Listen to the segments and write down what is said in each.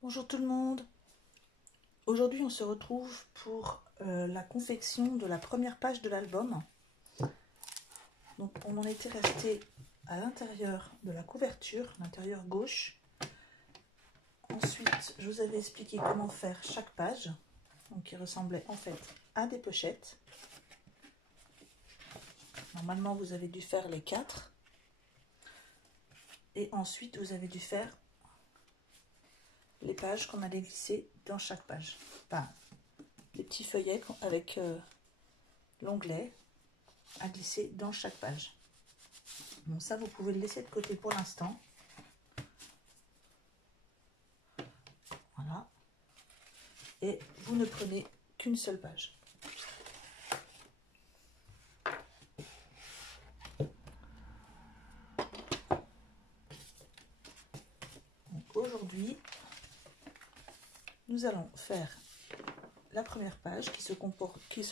Bonjour tout le monde. Aujourd'hui on se retrouve pour la confection de la première page de l'album. Donc on en était resté à l'intérieur de la couverture, l'intérieur gauche. Ensuite je vous avais expliqué comment faire chaque page, donc qui ressemblait en fait à des pochettes. Normalement vous avez dû faire les 4. Et ensuite vous avez dû faire les pages qu'on allait glisser dans chaque page. Enfin, les petits feuillets avec l'onglet à glisser dans chaque page. Bon, ça vous pouvez le laisser de côté pour l'instant. Voilà. Et vous ne prenez qu'une seule page. Donc aujourd'hui, nous allons faire la première page qui se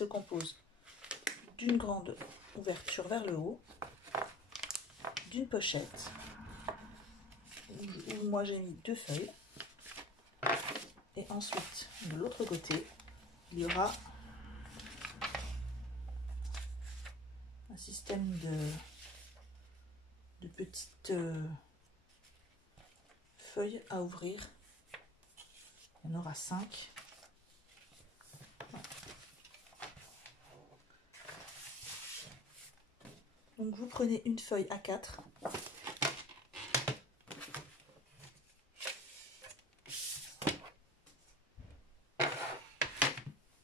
compose d'une grande ouverture vers le haut, d'une pochette, où moi j'ai mis 2 feuilles, et ensuite de l'autre côté, il y aura un système de petites feuilles à ouvrir. Il y en aura 5. Donc vous prenez une feuille A4.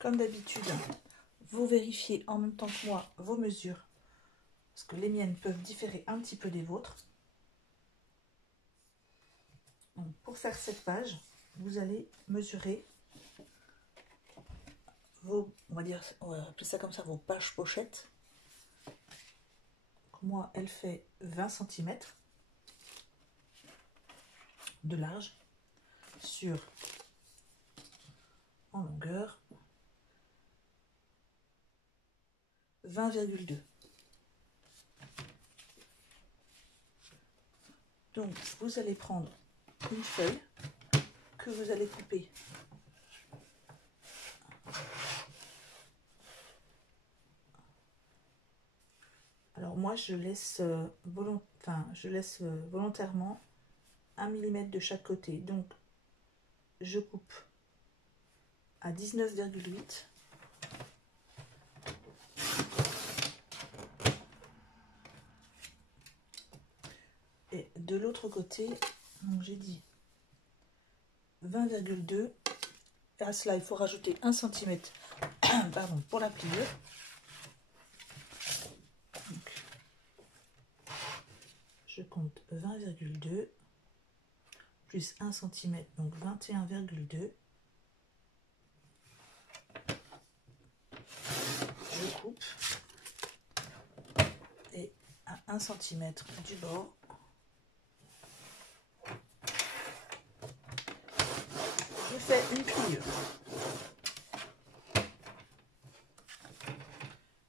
Comme d'habitude, vous vérifiez en même temps que moi vos mesures, parce que les miennes peuvent différer un petit peu des vôtres. Donc pour faire cette page, vous allez mesurer vos, on va appeler ça comme ça, vos pages pochettes. Moi, elle fait 20 cm de large sur, en longueur, 20,2. Donc vous allez prendre une feuille que vous allez couper alors moi je laisse volontairement 1 mm de chaque côté, donc je coupe à 19,8. Et de l'autre côté, donc j'ai dit 20,2. Et à cela, il faut rajouter 1 cm pardon, pour la pliure. Donc, je compte 20,2 plus 1 cm, donc 21,2. Je coupe et à 1 cm du bord, je fais une pliure.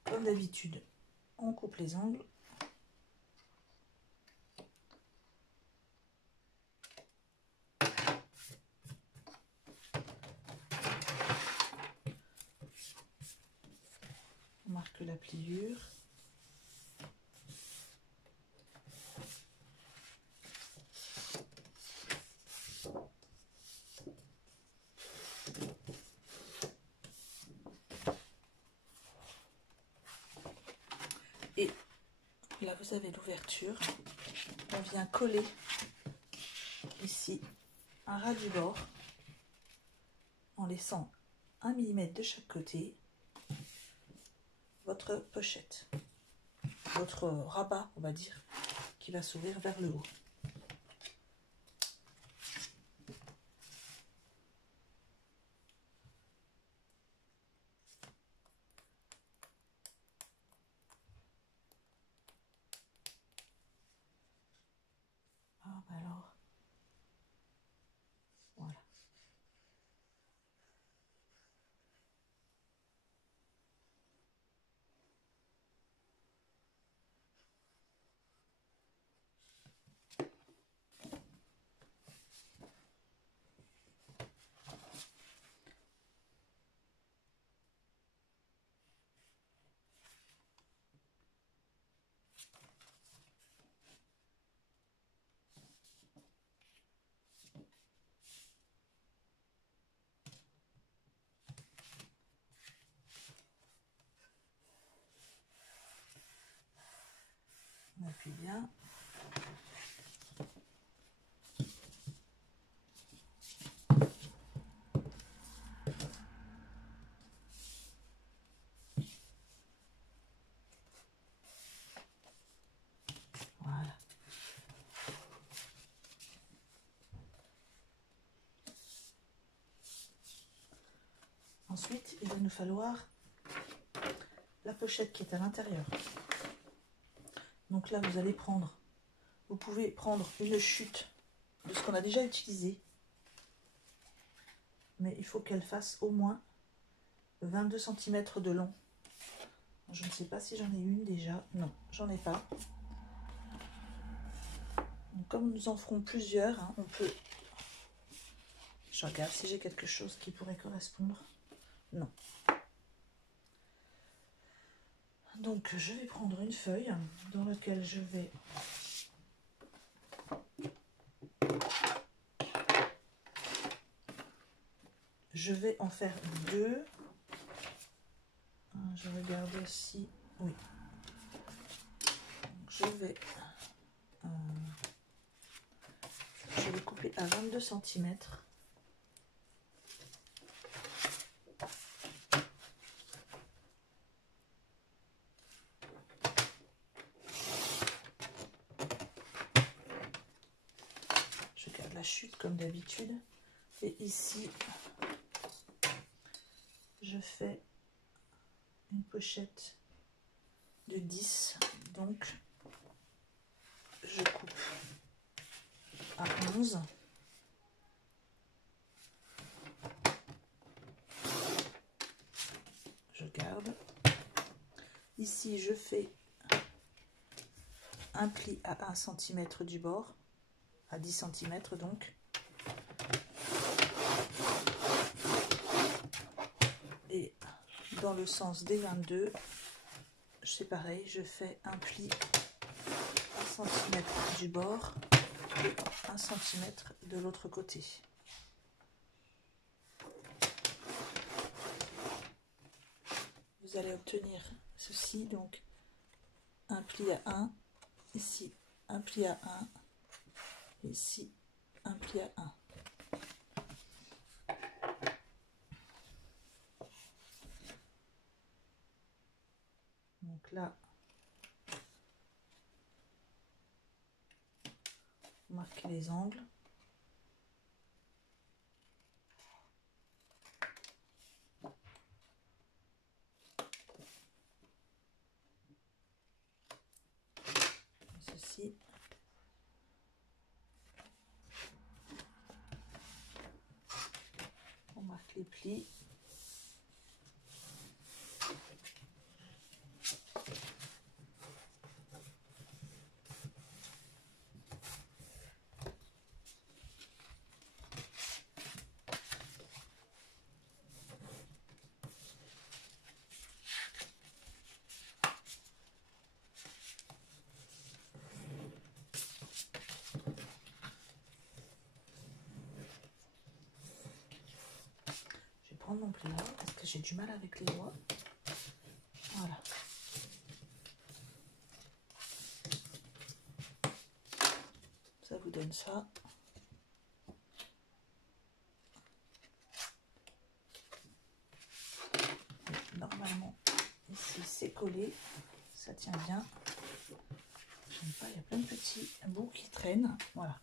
Comme d'habitude, on coupe les angles. On marque la pliure. Et là, vous avez l'ouverture. On vient coller ici un ras du bord en laissant 1 mm de chaque côté votre pochette, votre rabat, on va dire, qui va s'ouvrir vers le haut. Ah, bah alors, voilà. appuie bien. Voilà. Ensuite, il va nous falloir la pochette qui est à l'intérieur. Donc là, vous allez prendre, vous pouvez prendre une chute de ce qu'on a déjà utilisé, mais il faut qu'elle fasse au moins 22 cm de long. Je ne sais pas si j'en ai une déjà. Non, j'en ai pas. Donc, comme nous en ferons plusieurs, hein, on peut... Je regarde si j'ai quelque chose qui pourrait correspondre. Non. Donc, je vais prendre une feuille dans laquelle je vais en faire deux. Je regarde si... Oui. Donc, je vais couper à 22 cm. Je garde la chute comme d'habitude. Et ici, je fais une pochette de 10. Donc, je coupe à 11. Je garde. Ici, je fais un pli à 1 cm du bord, à 10 cm donc. Et dans le sens des 22, c'est pareil, je fais un pli 1 cm du bord et 1 cm de l'autre côté. Vous allez obtenir ceci, donc un pli à 1, ici un pli à 1, ici un pli à 1. Donc là, vous marquez les angles. Ceci. On marque les plis. Mon pliant parce que j'ai du mal avec les doigts. Voilà. Ça vous donne ça. Et normalement, ici c'est collé, ça tient bien. J'aime pas, il y a plein de petits bouts qui traînent. Voilà.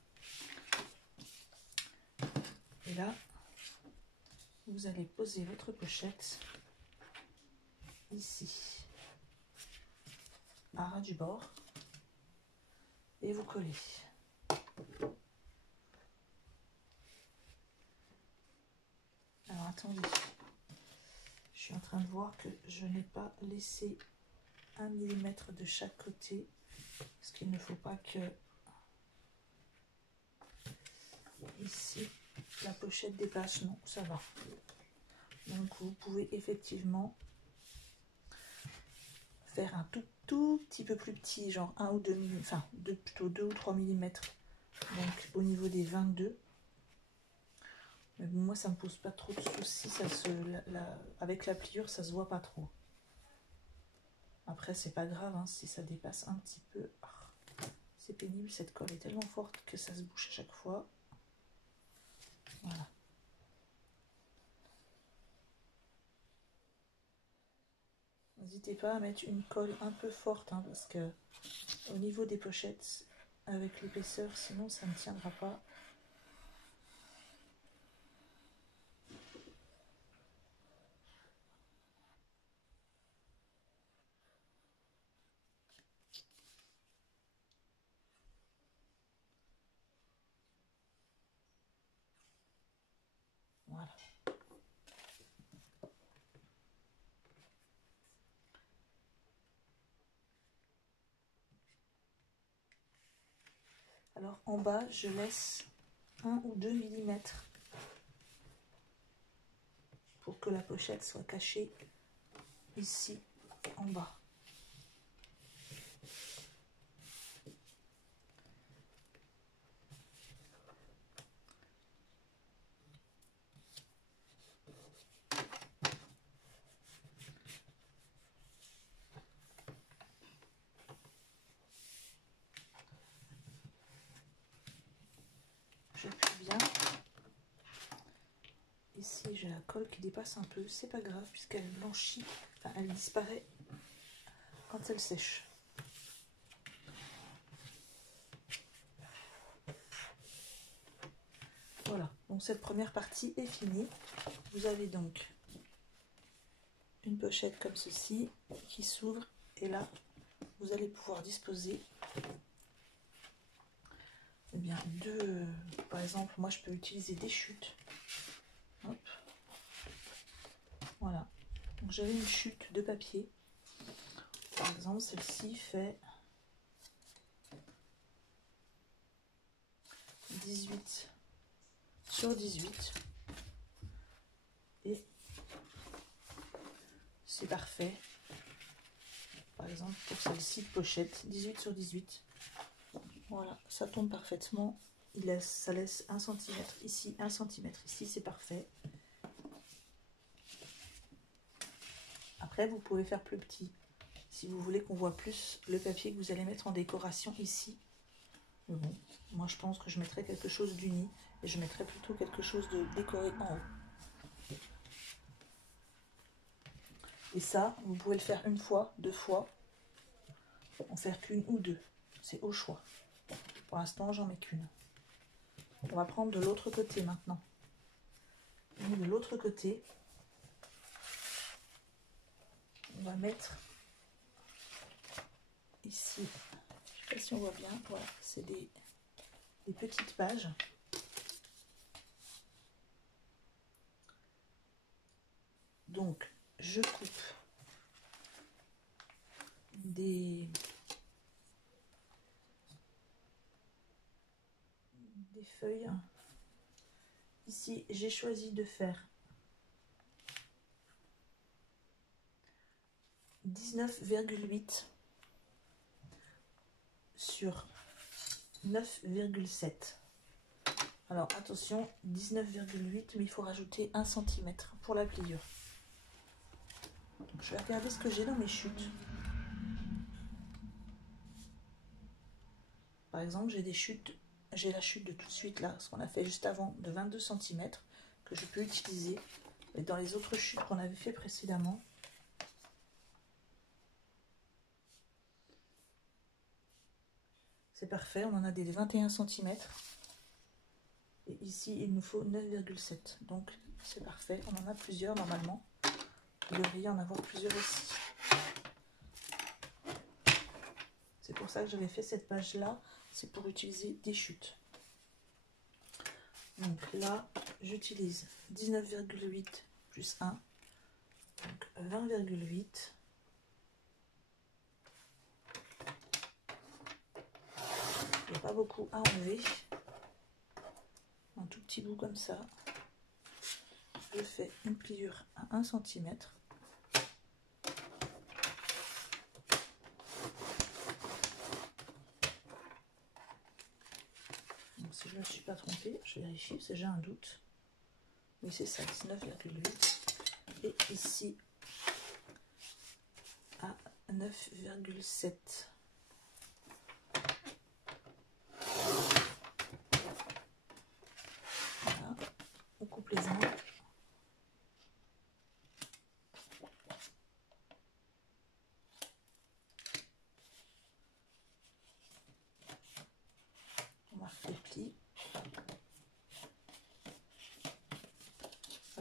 Et là, vous allez poser votre pochette ici, à ras du bord, et vous collez. Alors attendez, je suis en train de voir que je n'ai pas laissé 1 mm de chaque côté, parce qu'il ne faut pas que ici la pochette dépasse. Non, ça va. Donc vous pouvez effectivement faire un tout petit peu plus petit, genre 1 ou 2 mm, enfin plutôt 2 ou 3 mm, donc au niveau des 22. Mais bon, moi ça me pose pas trop de soucis, ça avec la pliure ça se voit pas trop. Après c'est pas grave hein, si ça dépasse un petit peu. C'est pénible, cette colle est tellement forte que ça se bouche à chaque fois. Voilà. N'hésitez pas à mettre une colle un peu forte, hein, parce que au niveau des pochettes, avec l'épaisseur, sinon ça ne tiendra pas. Voilà. Alors en bas, je laisse 1 ou 2 mm pour que la pochette soit cachée ici en bas. J'appuie bien. Ici, j'ai la colle qui dépasse un peu. C'est pas grave puisqu'elle blanchit. Enfin, elle disparaît quand elle sèche. Voilà. Donc cette première partie est finie. Vous avez donc une pochette comme ceci qui s'ouvre. Et là, vous allez pouvoir disposer eh bien, par exemple, moi je peux utiliser des chutes. Hop. Voilà. Donc j'avais une chute de papier. Par exemple, celle-ci fait 18 sur 18. Et c'est parfait. Par exemple, pour celle-ci de pochette, 18 sur 18. Voilà, ça tombe parfaitement. Ça laisse 1 cm ici, 1 cm ici, c'est parfait. Après, vous pouvez faire plus petit. Si vous voulez qu'on voit plus le papier que vous allez mettre en décoration ici. Mais bon, moi je pense que je mettrai quelque chose d'uni. Et je mettrai plutôt quelque chose de décoré en haut. Et ça, vous pouvez le faire 1 fois, 2 fois. En faire qu'une ou 2. C'est au choix. Pour l'instant, j'en mets qu'une. On va prendre de l'autre côté maintenant. Et de l'autre côté, on va mettre ici, je ne sais pas si on voit bien, voilà, c'est des petites pages. Donc, je coupe des feuilles. Ici, j'ai choisi de faire 19,8 sur 9,7. Alors attention, 19,8, mais il faut rajouter 1 cm pour la pliure. Donc, je vais regarder ce que j'ai dans mes chutes. Par exemple, j'ai des chutes, j'ai la chute de tout de suite là, ce qu'on a fait juste avant, de 22 cm, que je peux utiliser. Et dans les autres chutes qu'on avait fait précédemment, c'est parfait, on en a des 21 cm. Et ici, il nous faut 9,7. Donc, c'est parfait. On en a plusieurs normalement. Il devrait y en avoir plusieurs aussi. C'est pour ça que j'avais fait cette page-là. C'est pour utiliser des chutes. Donc là, j'utilise 19,8 plus 1. Donc 20,8. Il n'y a pas beaucoup à enlever. Un tout petit bout comme ça. Je fais une pliure à 1 cm. Donc si je ne me suis pas trompée, je vérifie parce que j'ai un doute. Oui, c'est ça, 19,8. Et ici, à 9,7.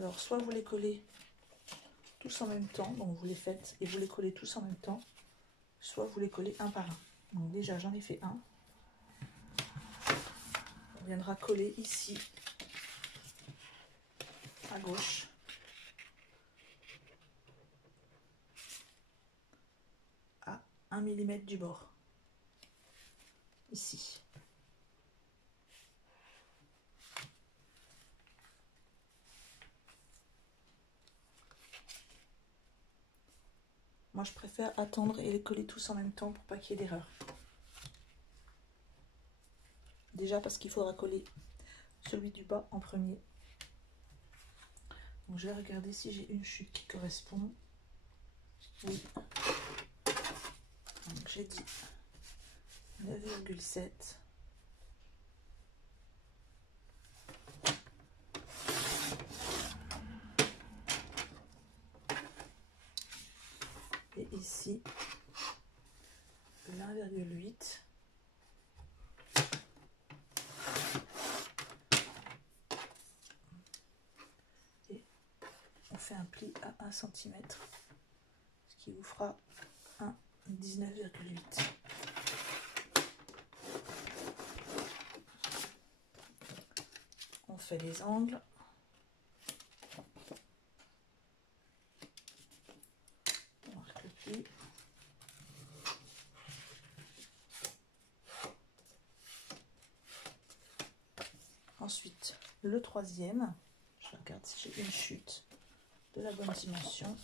Alors, soit vous les collez tous en même temps, donc vous les faites et vous les collez tous en même temps, soit vous les collez un par un. Donc déjà, j'en ai fait un. On viendra coller ici, à gauche. À 1 mm du bord. Ici. Moi, je préfère attendre et les coller tous en même temps pour pas qu'il y ait d'erreur. Déjà parce qu'il faudra coller celui du bas en premier. Donc, je vais regarder si j'ai une chute qui correspond. Oui. Donc, j'ai dit 9,7. Et ici, 1,8. Et on fait un pli à 1 cm, ce qui vous fera un 19,8. On fait les angles. On marque le pli. Ensuite, le troisième, je regarde si j'ai une chute de la bonne dimension.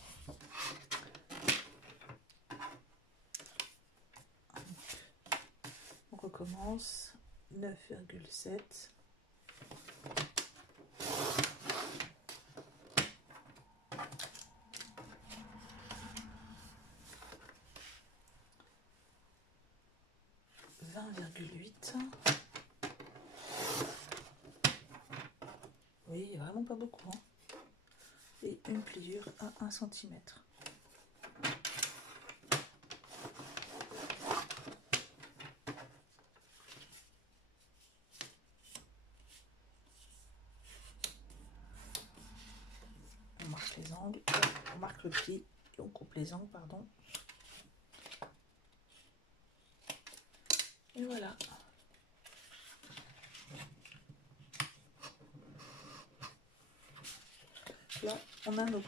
On recommence, 9,7. Oui, vraiment pas beaucoup. Hein. Et une pliure à 1 cm. On marque les angles, on marque le pli et on coupe les angles, pardon. Et voilà. Là, on a nos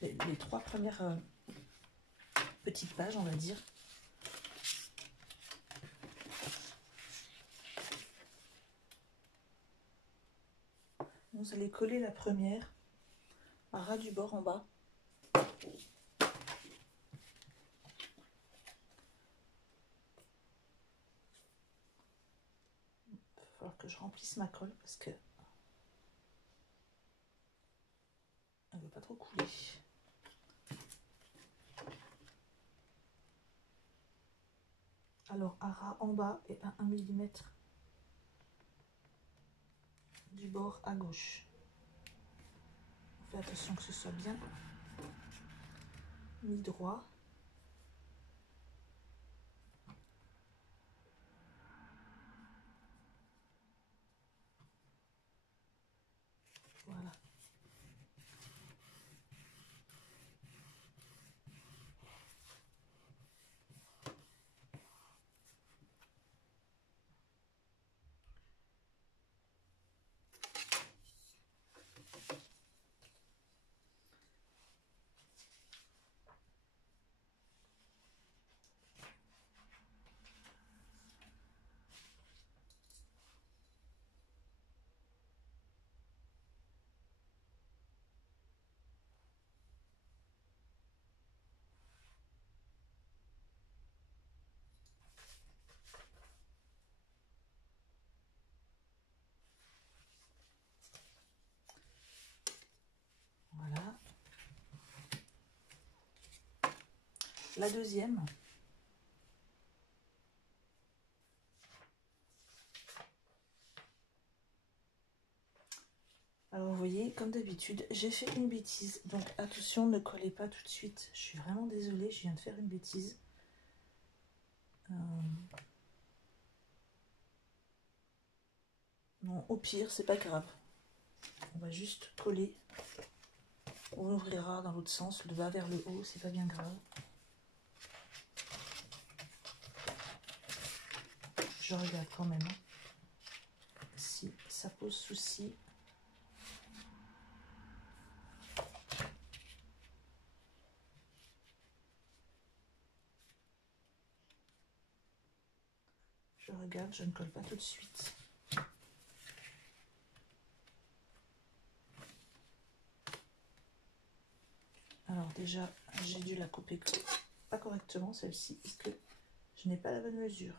les trois premières petites pages, on va dire. Vous allez coller la première à ras du bord en bas. Il va falloir que je remplisse ma colle parce que elle ne veut pas trop couler. Alors, à ras en bas et à 1 mm du bord à gauche. On fait attention que ce soit bien mis droit. Voilà. Voilà. La deuxième. Alors vous voyez, comme d'habitude, j'ai fait une bêtise. Donc attention, ne collez pas tout de suite. Je suis vraiment désolée, je viens de faire une bêtise. Non, au pire, c'est pas grave. On va juste coller. On ouvrira dans l'autre sens, le bas vers le haut, c'est pas bien grave. Je regarde quand même si ça pose souci. Je regarde, je ne colle pas tout de suite. Alors déjà, j'ai dû la couper pas correctement celle-ci, parce que je n'ai pas la bonne mesure.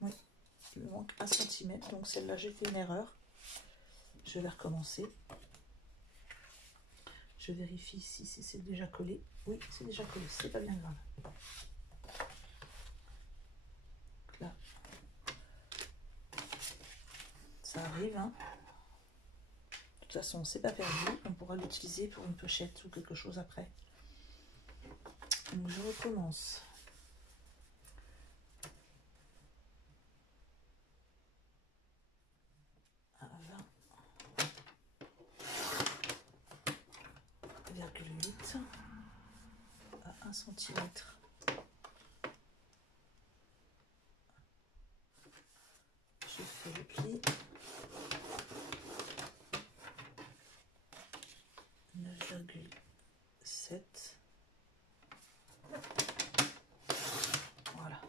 Oui, il me manque 1 cm, donc celle-là j'ai fait une erreur. Je vais recommencer. Je vérifie si c'est déjà collé. Oui, c'est déjà collé, c'est pas bien grave. Donc là, ça arrive, hein. De toute façon, c'est pas perdu. On pourra l'utiliser pour une pochette ou quelque chose après. Donc je recommence. À 20,8 à 1 cm. Je fais le pli. 9,7. Voilà.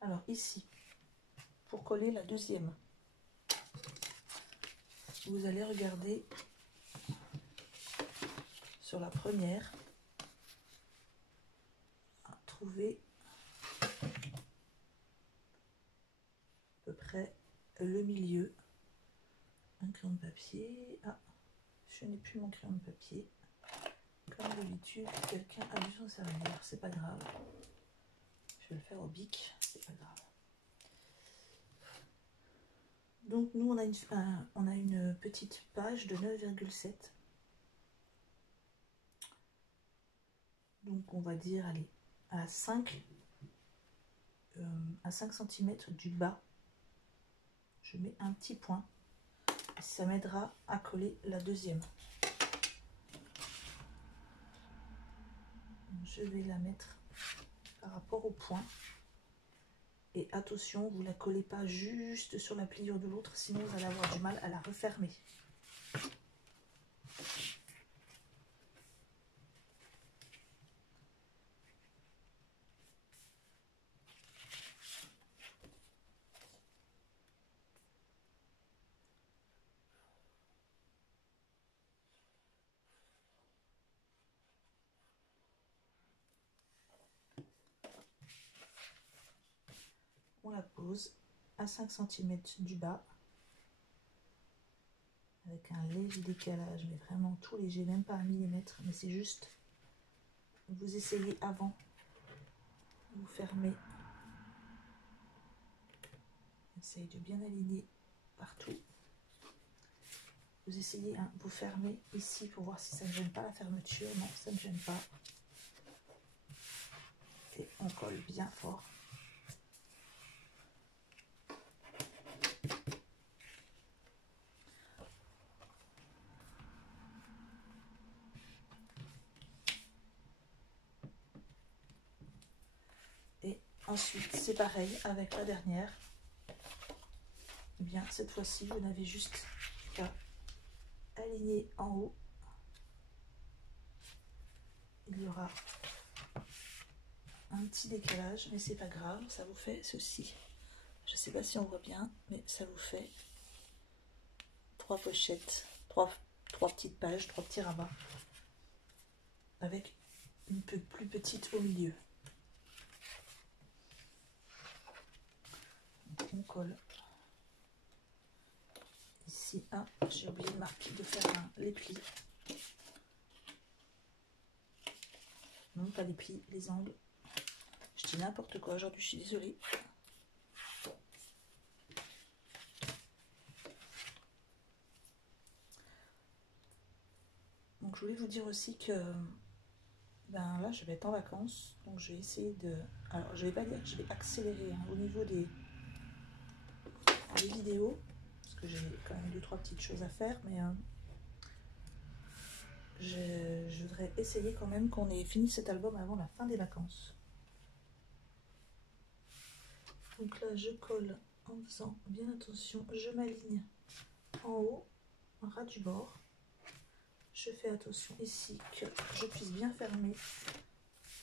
Alors ici, pour coller la deuxième, vous allez regarder sur la première, trouver à peu près le milieu. Un crayon de papier. Ah, je n'ai plus mon crayon de papier. Comme d'habitude, quelqu'un a dû s'en servir, c'est pas grave. Je vais le faire au bic, c'est pas grave. Donc nous on a une petite page de 9,7. Donc on va dire, allez, à 5 cm du bas, je mets un petit point. Ça m'aidera à coller la deuxième. Donc, je vais la mettre par rapport au point. Et attention, vous ne la collez pas juste sur la pliure de l'autre, sinon vous allez avoir du mal à la refermer. On la pose à 5 cm du bas, avec un léger décalage, mais vraiment tout léger, même pas 1 mm, mais c'est juste, vous essayez avant, vous fermez, essayez de bien aligner partout, vous essayez, hein, vous fermez ici pour voir si ça ne gêne pas la fermeture, non ça ne gêne pas, et on colle bien fort. Et ensuite, c'est pareil avec la dernière. Eh bien, cette fois-ci, vous n'avez juste qu'à aligner en haut. Il y aura un petit décalage, mais c'est pas grave, ça vous fait ceci. Je ne sais pas si on voit bien, mais ça vous fait 3 pochettes, 3 petites pages, 3 petits rabats, avec une peu plus petite au milieu. On colle ici. Ah, j'ai oublié de marquer, de faire les plis. Non, pas les plis, les angles. Je dis n'importe quoi aujourd'hui, je suis désolée. voulais vous dire aussi que ben là je vais être en vacances, donc je vais essayer de... Alors je vais pas dire, je vais accélérer au niveau des vidéos, parce que j'ai quand même 2-3 petites choses à faire, mais je voudrais essayer quand même qu'on ait fini cet album avant la fin des vacances. Donc là je colle en faisant bien attention, je m'aligne en haut, en ras du bord. Je fais attention ici que je puisse bien fermer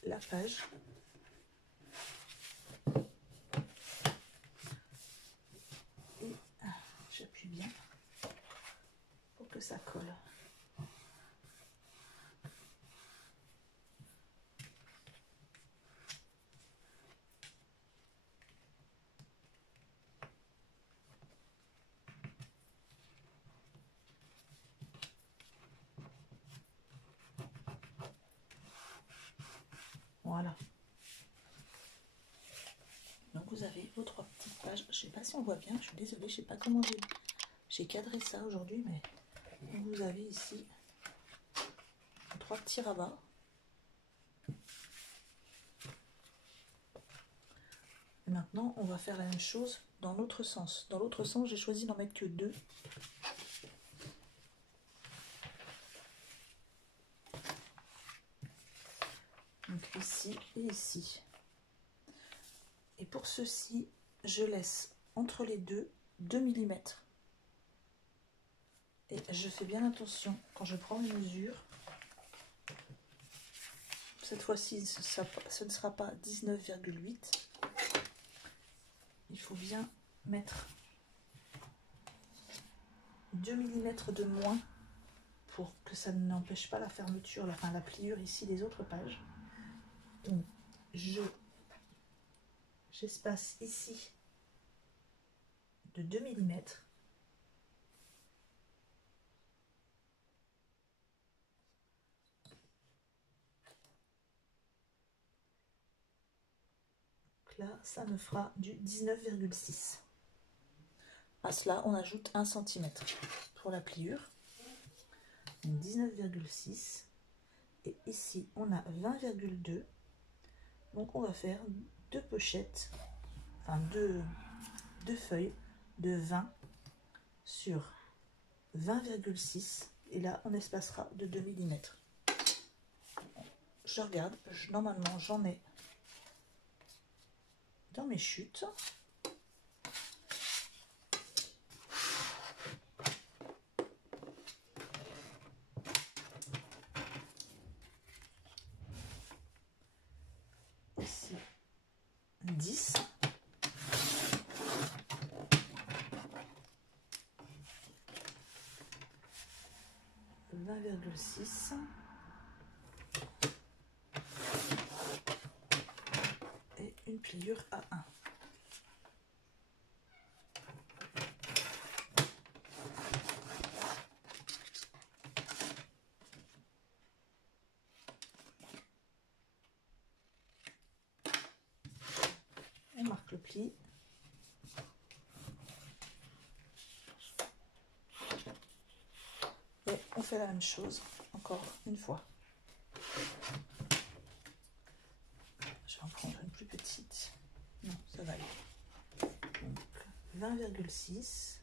la page. Et j'appuie bien pour que ça colle. Voilà. Donc vous avez vos 3 petites pages. Je sais pas si on voit bien, je suis désolée, je sais pas comment j'ai cadré ça aujourd'hui, mais vous avez ici 3 petits rabats. Et maintenant, on va faire la même chose dans l'autre sens. Dans l'autre sens, j'ai choisi d'en mettre que 2. Donc ici et ici. Et pour ceci, je laisse entre les deux 2 mm. Et je fais bien attention quand je prends mes mesures. Cette fois-ci, ce ne sera pas 19,8. Il faut bien mettre 2 mm de moins pour que ça n'empêche pas la fermeture, enfin la pliure ici des autres pages. Donc j'espace ici de 2 mm. Là, ça me fera du 19,6. À cela, on ajoute 1 cm pour la pliure. 19,6. Et ici, on a 20,2. Donc, on va faire 2 pochettes, enfin 2 feuilles de 20 sur 20,6. Et là, on espacera de 2 mm. Je regarde, normalement, j'en ai dans mes chutes. Ici, 10. ,6 et une pliure à 1. On marque le pli. Et on fait la même chose encore une fois. Je vais en prendre une plus petite. Non, ça va aller. Donc 20,6.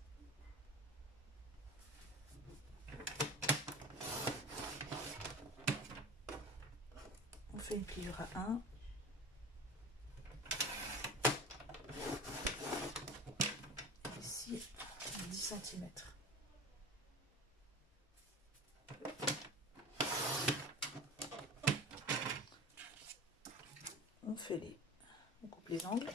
On fait une pliure à 1. Ici, 10 cm. On coupe les angles,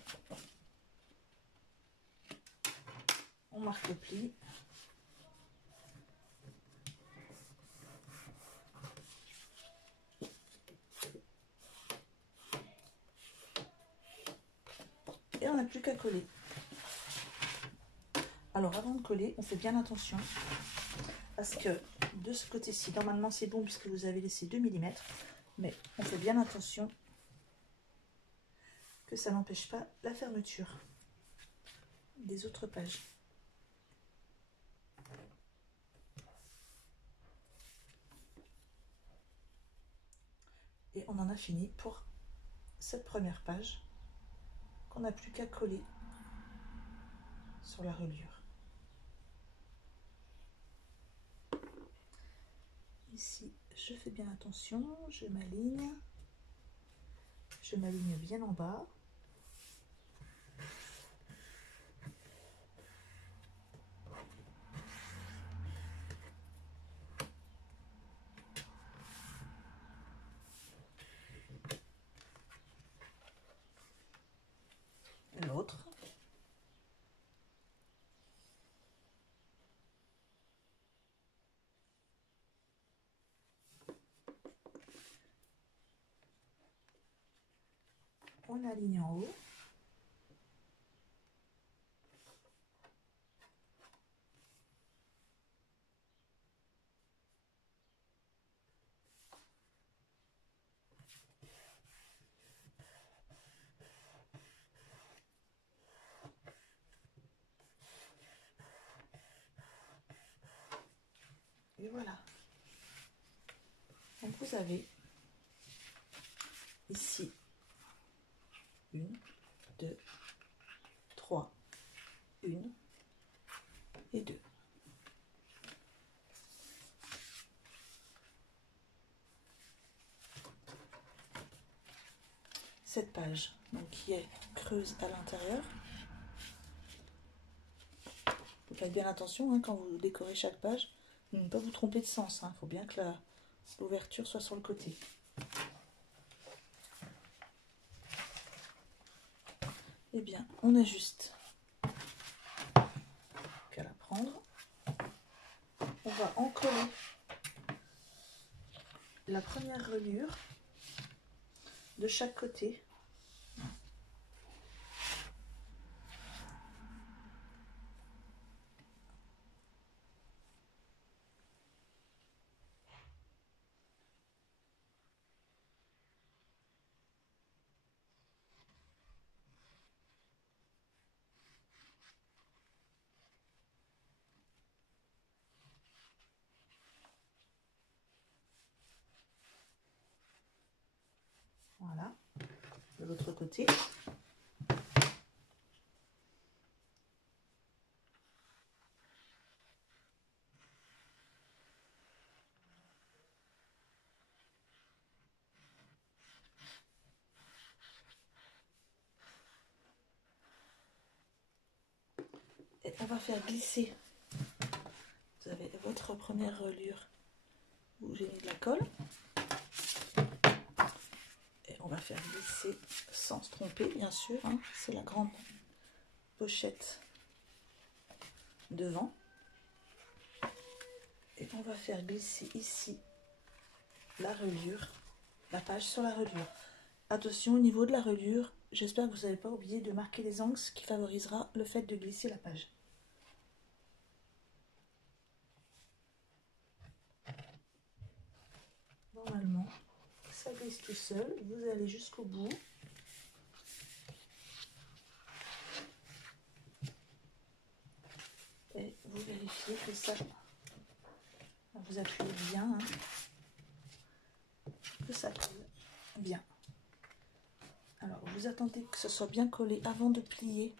on marque le pli, et on n'a plus qu'à coller. Alors avant de coller, on fait bien attention parce que de ce côté-ci, normalement c'est bon puisque vous avez laissé 2 mm, mais on fait bien attention que ça n'empêche pas la fermeture des autres pages. on en a fini pour cette première page qu'on n'a plus qu'à coller sur la reliure. Ici, je fais bien attention, je m'aligne bien en bas. L'autre. On aligne en haut. Et voilà. Donc vous avez ici 1, 2, 3, 1 et 2. Cette page donc, qui est creuse à l'intérieur. Vous faites bien attention hein, quand vous décorez chaque page, de ne pas vous tromper de sens. Il faut bien que l'ouverture soit sur le côté. Eh bien, on ajuste. Qu'à la prendre. On va encoller la première reliure de chaque côté. Voilà, de l'autre côté. Et on va faire glisser. Vous avez votre première reliure où j'ai mis de la colle. Et on va faire glisser sans se tromper, bien sûr. Hein. C'est la grande pochette devant. Et on va faire glisser ici la reliure, la page sur la reliure. Attention au niveau de la reliure, j'espère que vous n'avez pas oublié de marquer les angles, ce qui favorisera le fait de glisser la page. Normalement, ça glisse tout seul, vous allez jusqu'au bout. Et vous vérifiez que ça, vous appuyez bien, hein, que ça colle bien. Alors, vous attendez que ce soit bien collé avant de plier,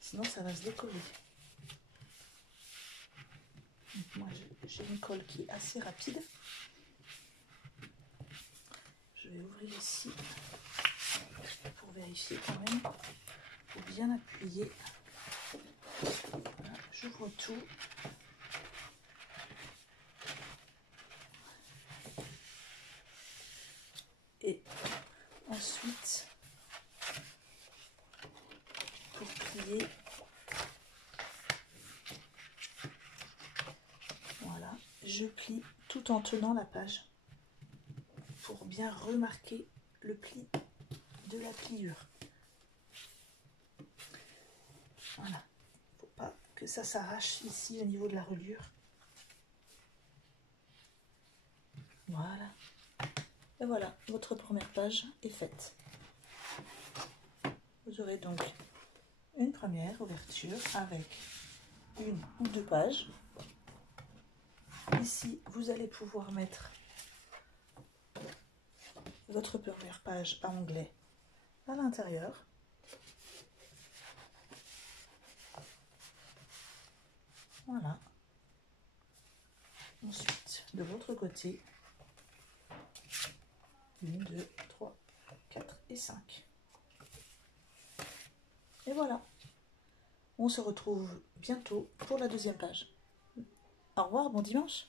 sinon ça va se décoller. Donc moi, j'ai une colle qui est assez rapide. Je vais ouvrir ici pour vérifier quand même. Il faut bien appuyer. Voilà, j'ouvre tout. Et ensuite, pour plier, voilà, je plie tout en tenant la page pour bien remarquer le pli de la pliure. Voilà, il ne faut pas que ça s'arrache ici au niveau de la reliure. Voilà. Et voilà, votre première page est faite. Vous aurez donc une première ouverture avec une ou deux pages. Ici, vous allez pouvoir mettre votre première page à onglet à l'intérieur. Voilà. Ensuite, de l'autre côté, 1, 2, 3, 4 et 5. Et voilà. On se retrouve bientôt pour la deuxième page. Au revoir, bon dimanche.